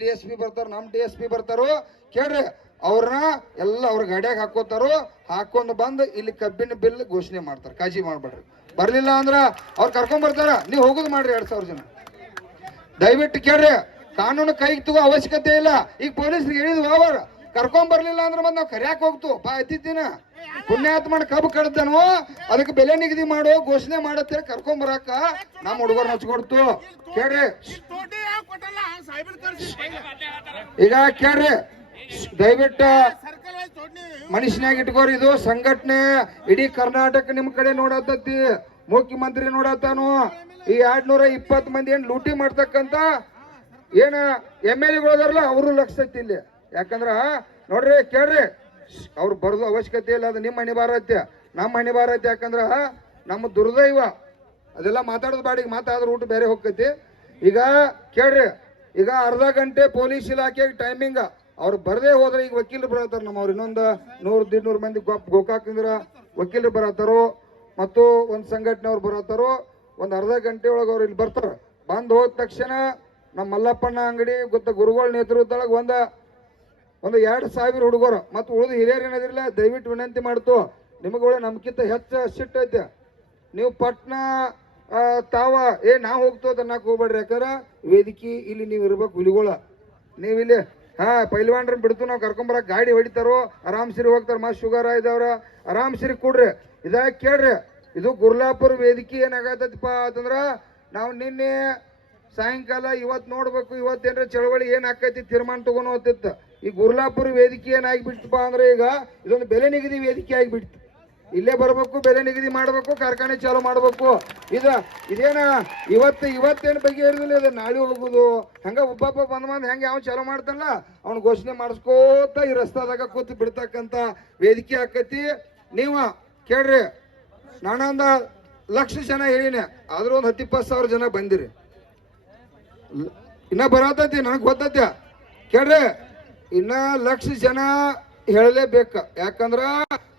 D S P ಬರ್ತಾರ ನಮ್ D S P ಬರ್ತಾರೋ, ಕೇಳ್ರಿ, ಅವ್ರನ್ನ ಎಲ್ಲ ಅವ್ರ ಗಾಡ್ಯಾಗ ಹಾಕೋತಾರೋ, ಹಾಕೊಂಡು ಬಂದು ಇಲ್ಲಿ ಕಬ್ಬಿನ ಬಿಲ್ ಘೋಷಣೆ ಮಾಡ್ತಾರೆ, ಕಾಜಿ ಮಾಡ್ಬೇಡ್ರಿ. ಬರ್ಲಿಲ್ಲ ಅಂದ್ರ ಅವ್ರು ಕರ್ಕೊಂಡ್ ಬರ್ತಾರ, ನೀವ್ ಹೋಗುದು ಮಾಡ್ರಿ ಎರಡ್ ಸಾವಿರ ಜನ. ದಯವಿಟ್ಟು ಕೇಳ್ರಿ, ಕಾನೂನು ಕೈಗೆ ತಗೋ ಅವಶ್ಯಕತೆ ಇಲ್ಲ, ಈಗ ಪೊಲೀಸ್ರಿಗೆ ಹೇಳಿದ್ವು ಅವರು, ಕರ್ಕೊಂಡ್ ಬರ್ಲಿಲ್ಲ ಅಂದ್ರೆ ಮತ್ತೆ ನಾವು ಕರ್ಯಾಕ್ ಹೋಗ್ತು, ಬಾ ಎತ್ತಿದ್ದೀನ ಪುಣ್ಯಾತ್ಮನ ಕಬ್ಬು ಕಡ್ದನು, ಅದಕ್ಕೆ ಬೆಲೆ ನಿಗದಿ ಮಾಡೋ, ಘೋಷಣೆ ಮಾಡತ್ತೆ, ಕರ್ಕೊಂಡ್ ಬರಾಕ ನಮ್ಮ ಹುಡುಗರು ಹಚ್ಕೊಡ್ತು. ಕೇಳ್ರಿ ಈಗ ಕೇಳ್ರಿ, ದಯವಿಟ್ಟು ಮನುಷ್ಯನಾಗಿ ಇಟ್ಕೋರಿ, ಇದು ಸಂಘಟನೆ ಇಡೀ ಕರ್ನಾಟಕ ನಿಮ್ ಕಡೆ ನೋಡತತಿ ಮುಖ್ಯಮಂತ್ರಿ ನೋಡತಾನು ಈ ಎರಡ್ ನೂರ ಇಪ್ಪತ್ ಮಂದಿ ಏನ್ ಲೂಟಿ ಮಾಡ್ತಕ್ಕಂತ ಏನ ಎಂ ಎಲ್ ಎಗಳದಾರಲ್ಲ ಅವರು ಲಕ್ಷತಿ ಇಲ್ಲಿ. ಯಾಕಂದ್ರ, ನೋಡ್ರಿ, ಕೇಳ್ರಿ, ಅವ್ರು ಬರೋದು ಅವಶ್ಯಕತೆ ಇಲ್ಲ, ಅದು ನಿಮ್ಮ ಅನಿವಾರ್ಯತೆ. ನಮ್ಮ ಅನಿವಾರ್ಯತೆ ಯಾಕಂದ್ರ, ನಮ್ಮ ದುರ್ದೈವ. ಅದೆಲ್ಲ ಮಾತಾಡೋದು ಬಾಡಿಗೆ, ಮಾತಾಡಿದ್ರೆ ಊಟ ಬೇರೆ ಹೋಗ್ತೈತಿ. ಈಗ ಕೇಳ್ರಿ, ಈಗ ಅರ್ಧ ಗಂಟೆ ಪೊಲೀಸ್ ಇಲಾಖೆಗೆ ಟೈಮಿಂಗ್ ಅವ್ರು ಬರದೇ ಹೋದ್ರೆ ಈಗ ವಕೀಲರು ಬರತ್ತಾರ ನಮ್ಮ ಅವ್ರು. ಇನ್ನೊಂದು ನೂರು ದಿಡ್ನೂರು ಮಂದಿ ಗೋಕಾಕಿಂದ್ರ ವಕೀಲರು ಬರತ್ತಾರೋ, ಮತ್ತು ಒಂದು ಸಂಘಟನೆಯವ್ರು ಬರತ್ತಾರೋ, ಒಂದು ಅರ್ಧ ಗಂಟೆ ಒಳಗೆ ಅವ್ರು ಇಲ್ಲಿ ಬರ್ತಾರ. ಬಂದ್ ಹೋದ ತಕ್ಷಣ ನಮ್ಮ ಮಲ್ಲಪ್ಪಣ್ಣ ಅಂಗಡಿ, ಗೊತ್ತ ಗುರುಗಳ ನೇತೃತ್ವದೊಳಗೆ ಒಂದ, ಒಂದು ಎರಡು ಸಾವಿರ ಹುಡುಗರು, ಮತ್ತು ಉಳಿದು ಹಿರಿಯರು ಏನಾದಿರಲ್ಲ, ದಯವಿಟ್ಟು ವಿನಂತಿ ಮಾಡ್ತು ನಿಮಗಳು ನಮ್ಗಿಂತ ಹೆಚ್ಚು ಸಿಟ್ಟು ಐತೆ ನೀವು ಪಟ್ನ ತಾವ, ಏ ನಾ ಹೋಗ್ತೋ ಅನ್ನಕ್ ಹೋಗ್ಬೇಡ್ರಿ. ಯಾಕಂದ್ರೆ ವೇದಿಕೆ ಇಲ್ಲಿ ನೀವು ಇರ್ಬೇಕು, ಹುಲಿಗಳ. ನೀವಿಲ್ಲಿ ಹಾ, ಪೈಲ್ವಾನ್ರನ್ನ ಬಿಡ್ತು, ನಾವು ಕರ್ಕೊಂಬರಕ್ ಗಾಡಿ ಹೊಡಿತಾರೋ, ಆರಾಮ್ ಸಿರಿ ಹೋಗ್ತಾರ, ಮಸ್ತ್ ಶುಗರ್ ಇದಾವ್ರ ಆರಾಮ್ ಸಿರಿ ಕೊಡ್ರಿ. ಇದ ಕೇಳ್ರಿ, ಇದು ಗುರ್ಲಾಪುರ ವೇದಿಕೆ ಏನಾಗತ್ತಪ್ಪ ಅಂತಂದ್ರೆ, ನಾವು ನಿನ್ನೆ ಸಾಯಂಕಾಲ ಇವತ್ತು ನೋಡ್ಬೇಕು ಇವತ್ತೇನ್ರ ಚಳವಳಿ ಏನು ಆಕೈತಿ ತೀರ್ಮಾನ ತಗೊಂಡು ಹೋಗ್ತಿತ್ತು. ಈ ಗುರ್ಲಾಪುರ ವೇದಿಕೆ ಏನಾಗ್ಬಿಡ್ತಪ್ಪ ಅಂದ್ರೆ ಈಗ ಇದೊಂದು ಬೆಲೆ ನಿಗದಿ ವೇದಿಕೆ ಆಗಿಬಿಡ್ತು ಇಲ್ಲೇ ಬರಬೇಕು, ಬೆಲೆ ನಿಗದಿ ಮಾಡಬೇಕು, ಕಾರ್ಖಾನೆ ಚಾಲು ಮಾಡಬೇಕು. ಇದ, ಇದೇನ, ಇವತ್ತು, ಇವತ್ತೇನು ಬಗೆಹರಿದಿಲ್ಲ ಇದು ನಾಳೆ ಹೋಗುದು. ಹಂಗ ಒಬ್ಬೊಬ್ಬ ಬಂದ್ ಬಂದು ಹೆಂಗೆ ಯಾವ ಚಾಲು ಮಾಡ್ತಾನಲ್ಲ, ಅವ್ನ ಘೋಷಣೆ ಮಾಡಿಸ್ಕೋತ ಈ ರಸ್ತಾದಾಗ ಕೂತು ಬಿಡ್ತಕ್ಕಂತ ವೇದಿಕೆ ಆಕತಿ. ನೀವು ಕೇಳ್ರಿ ನಾನೊಂದ ಲಕ್ಷ ಜನ ಹೇಳಿನಿ, ಆದ್ರೂ ಒಂದು ಹತ್ತು ಇಪ್ಪತ್ತು ಸಾವಿರ ಜನ ಬಂದಿರಿ. ಇನ್ನ ಬರತೈತಿ, ನನಗೆ ಗೊತ್ತೈತೆ. ಕೇಳ್ರಿ, ಇನ್ನ ಲಕ್ಷ ಜನ ಹೇಳಲೇಬೇಕ. ಯಾಕಂದ್ರ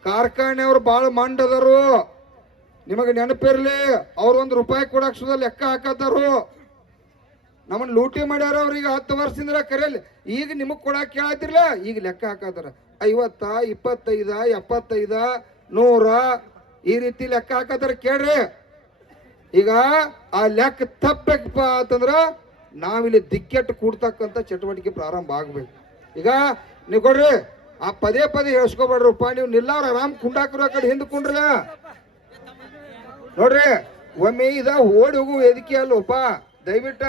ಕಾರ್ಖಾನೆಯವ್ರು ಬಾಳ ಮಂಡದರು. ನಿಮಗೆ ನೆನಪಿರ್ಲಿ, ಅವ್ರು ಒಂದು ರೂಪಾಯಿ ಕೊಡಕ್ ಸುದ ಲೆಕ್ಕ ಹಾಕತ್ತಾರು ನಮ್ಮನ್ನ ಲೂಟಿ ಮಾಡ್ಯಾರ ಅವ್ರಿಗೆ ಹತ್ತು ವರ್ಷದಿಂದ ಕರೆಯಲ್ಲಿ. ಈಗ ನಿಮಗೆ ಕೊಡಕ್ಕೆ ಕೇಳತ್ತಿರ್ಲ ಈಗ ಲೆಕ್ಕ ಹಾಕತ್ತಾರ ಐವತ್ತ, ಇಪ್ಪತ್ತೈದ, ಎಪ್ಪತ್ತೈದ, ನೂರ, ಈ ರೀತಿ ಲೆಕ್ಕ ಹಾಕತ್ತಾರ ಕೇಳ್ರಿ. ಈಗ ಆ ಲೆಕ್ಕ ತಪ್ಪಬೇಕಪ್ಪ ಅಂತಂದ್ರ ನಾವಿಲ್ಲಿ ದಿಕ್ಕೆಟ್ಟು ಕೂಡ್ತಕ್ಕಂಥ ಚಟುವಟಿಕೆ ಪ್ರಾರಂಭ ಆಗ್ಬೇಕು. ಈಗ ನೀವು ಕೊಡ್ರಿ ಆ ಪದೇ ಪದೇ ಹೇಳ್ಸ್ಕೊಬೇಡ್ರಪ್ಪ. ನೀವು ನಿಲ್ಲವ್ರ ಆರಾಮ್ ಕುಂಡಾಕ್ರ ಕಡೆ ಹಿಂದೆ ಕುಂಡ್ರಲ್ಲ. ನೋಡ್ರಿ, ಒಮ್ಮೆ ಇದ ಓಡಿ ಹೋಗು ವೇದಿಕೆ ಅಲ್ಲಪ್ಪ ದಯವಿಟ್ಟ,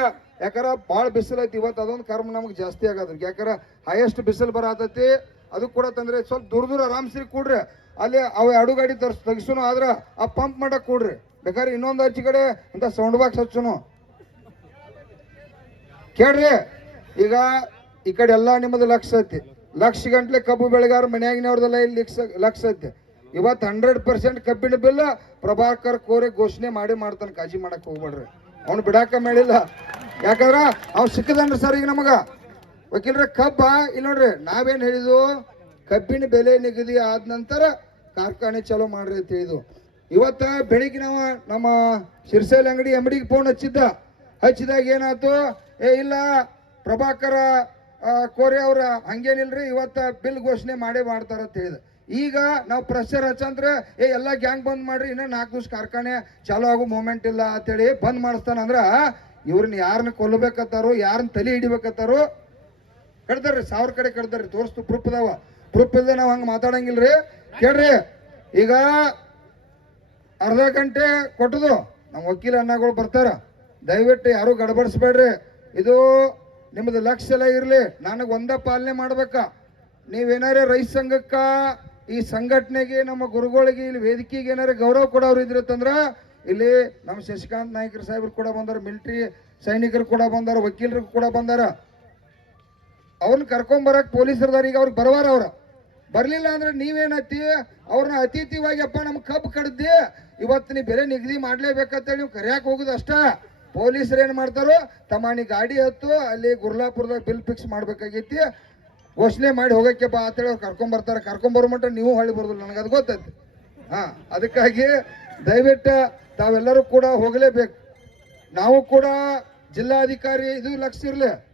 ಯಾಕಾರ ಭಾಳ ಬಿಸಿಲು ಐತಿ, ಇವತ್ತು ಅದೊಂದು ಕರ್ಮ ನಮ್ಗೆ ಜಾಸ್ತಿ ಆಗದ. ಯಾಕಂದ್ರೆ ಹೈಯೆಸ್ಟ್ ಬಿಸಿಲು ಬರತೈತಿ, ಅದು ಕೂಡ ತಂದ್ರೆ ಸ್ವಲ್ಪ ದೂರ ದೂರ ಆರಾಮ್ಸ್ರಿ ಕೂಡ್ರಿ. ಅಲ್ಲಿ ಅವ ಎರಡು ಗಾಡಿ ತರ್ಸ್, ತೆಗಿಸೋನು, ಆದ್ರೆ ಆ ಪಂಪ್ ಮಾಡಕ್ ಕೂಡ್ರಿ. ಬೇಕಾದ್ರೆ ಇನ್ನೊಂದು ಆಚೆ ಕಡೆ ಅಂತ ಸೌಂಡ್ ಬಾಕ್ಸ್ ಹಚ್ಚುನು. ಕೇಳ್ರಿ, ಈಗ ಈ ಕಡೆ ಎಲ್ಲ ನಿಮ್ಮದು ಲಕ್ಷ ಐತಿ. ಲಕ್ಷ ಗಂಟ್ಲೆ ಕಬ್ಬು ಬೆಳೆಗಾರ ಮನ್ಯಾಗಿನವ್ರದೆಲ್ಲ ಇಲ್ಲಿ ಲಕ್ಷ- ಐತಿ. ಇವತ್ತು ಹಂಡ್ರೆಡ್ ಪರ್ಸೆಂಟ್ ಕಬ್ಬಿನ ಬಿಲ್ ಪ್ರಭಾಕರ್ ಕೋರೆ ಘೋಷಣೆ ಮಾಡಿ ಮಾಡ್ತಾನೆ ಕಾಜಿ ಮಾಡಕ್ ಹೋಗ್ಬೇಡ್ರಿ. ಅವ್ನು ಬಿಡಾಕ ಮೇಳಿಲ್ಲ ಯಾಕಂದ್ರ ಅವ್ನು ಸಿಕ್ಕದನ್ರಿ ಸರ್ ಈಗ ನಮಗ. ವಕೀಲ್ರ, ಕಬ್ಬ ಇಲ್ಲಿ ನೋಡ್ರಿ, ನಾವೇನ್ ಹೇಳಿದ್ವು? ಕಬ್ಬಿನ ಬೆಲೆ ನಿಗದಿ ಆದ ನಂತರ ಕಾರ್ಖಾನೆ ಚಾಲೋ ಮಾಡ್ರಿ ಅಂತ ಹೇಳಿದ್ವು. ಇವತ್ತ ಬೆಳಿಗ್ಗೆ ನಾವು ನಮ್ಮ ಶಿರ್ಸೇಲ್ ಅಂಗಡಿ ಅಂಗಡಿಗೆ ಫೋನ್ ಹಚ್ಚಿದ್ದ. ಹಚ್ಚಿದಾಗ ಏನಾಯ್ತು? ಏ, ಇಲ್ಲ, ಪ್ರಭಾಕರ ಕೋರೆ ಅವ್ರ ಹಂಗೇನಿಲ್ರಿ, ಇವತ್ತ ಬಿಲ್ ಘೋಷಣೆ ಮಾಡೇ ಮಾಡ್ತಾರ ಅಂತ ಹೇಳಿದ ಈಗ ನಾವು ಪ್ರೆಷರ್ ಹಚ್ಚಂದ್ರೆ ಏ, ಎಲ್ಲ ಗ್ಯಾಂಗ್ ಬಂದ್ ಮಾಡ್ರಿ, ಇನ್ನ ನಾಲ್ಕು ದಿವಸ ಕಾರ್ಖಾನೆ ಚಾಲೂ ಆಗೋ ಮೂಮೆಂಟ್ ಇಲ್ಲ ಅಂತೇಳಿ ಬಂದ್ ಮಾಡಿಸ್ತಾನ ಅಂದ್ರೆ ಇವ್ರನ್ನ ಯಾರನ್ನ ಕೊಲ್ಲಬೇಕತ್ತಾರೋ ಯಾರನ್ನ ತಲೆ ಹಿಡಿಬೇಕತ್ತಾರೋ ಕಡ್ದಾರ್ರಿ ಸಾವಿರ ಕಡೆ ಕಡ್ದಾರ್ರಿ ತೋರಿಸ್ತು ಪ್ರೂಫ್ ಅದಾವ ಪ್ರೂಫ್ ಇಲ್ಲದೆ ನಾವು ಹಂಗೆ ಮಾತಾಡಂಗಿಲ್ರಿ. ಕೇಳ್ರಿ, ಈಗ ಅರ್ಧ ಗಂಟೆ ಕೊಟ್ಟದು ನಮ್ಮ ವಕೀಲ ಅಣ್ಣಗಳು ಬರ್ತಾರ. ದಯವಿಟ್ಟು ಯಾರು ಗಡಬಡಿಸ್ಬೇಡ್ರಿ. ಇದು ನಿಮ್ಮದು ಲಕ್ಷ ಎಲ್ಲ ಇರಲಿ, ನನಗೆ ಒಂದ ಪಾಲನೆ ಮಾಡ್ಬೇಕ. ನೀವೇನಾರೇ ರೈತ ಸಂಘಕ್ಕ ಈ ಸಂಘಟನೆಗೆ, ನಮ್ಮ ಗುರುಗಳಿಗೆ, ಇಲ್ಲಿ ವೇದಿಕೆಗೆ ಏನಾರ ಗೌರವ ಕೊಡೋರು ಇದ್ರತ್ತಂದ್ರ ಇಲ್ಲಿ ನಮ್ಮ ಶಶಿಕಾಂತ್ ನಾಯ್ಕರ್ ಸಾಹೇಬ್ರು ಕೂಡ ಬಂದಾರ, ಮಿಲಿಟರಿ ಸೈನಿಕರು ಕೂಡ ಬಂದಾರ, ವಕೀಲರು ಕೂಡ ಬಂದಾರ. ಅವ್ರನ್ನ ಕರ್ಕೊಂಡ್ ಬರಕ್ ಪೊಲೀಸರದಾರ ಈಗ ಅವ್ರಿಗೆ ಬರವಾರ ಅವ್ರ. ಬರಲಿಲ್ಲ ಅಂದ್ರೆ ನೀವೇನತ್ತಿ ಅವ್ರನ್ನ ಅತಿಥಿವಾಗಿ, ಅಪ್ಪ ನಮ್ಗೆ ಕಬ್ಬು ಕಡ್ದಿ, ಇವತ್ತು ನೀ ಬೆಲೆ ನಿಗದಿ ಮಾಡ್ಲೇಬೇಕಂತೇಳಿ ನೀವು ಕರ್ಯಾಕ್ ಹೋಗುದು ಅಷ್ಟ. ಪೊಲೀಸರು ಏನು ಮಾಡ್ತಾರೋ, ತಮಾಣಿ ಗಾಡಿ ಹತ್ತು, ಅಲ್ಲಿ ಗುರ್ಲಾಪುರದಾಗ ಬಿಲ್ ಫಿಕ್ಸ್ ಮಾಡ್ಬೇಕಾಗೈತಿ. ಘೋಷಣೆ ಮಾಡಿ ಹೋಗಕ್ಕೆ ಬಾ ಅಂತೇಳಿ ಕರ್ಕೊಂಡ್ ಬರ್ತಾರೆ. ಕರ್ಕೊಂಡ್ ಬರೋ ಮಟ್ಟ ನೀವು ಹಳ್ಳಿ ಬರೋದಿಲ್ಲ ಅದು ಗೊತ್ತೈತಿ. ಹಾ, ಅದಕ್ಕಾಗಿ ದಯವಿಟ್ಟು ತಾವೆಲ್ಲರೂ ಕೂಡ ಹೋಗಲೇಬೇಕು. ನಾವು ಕೂಡ ಜಿಲ್ಲಾಧಿಕಾರಿ ಇದು ಲಕ್ಷ ಇರ್ಲಿ.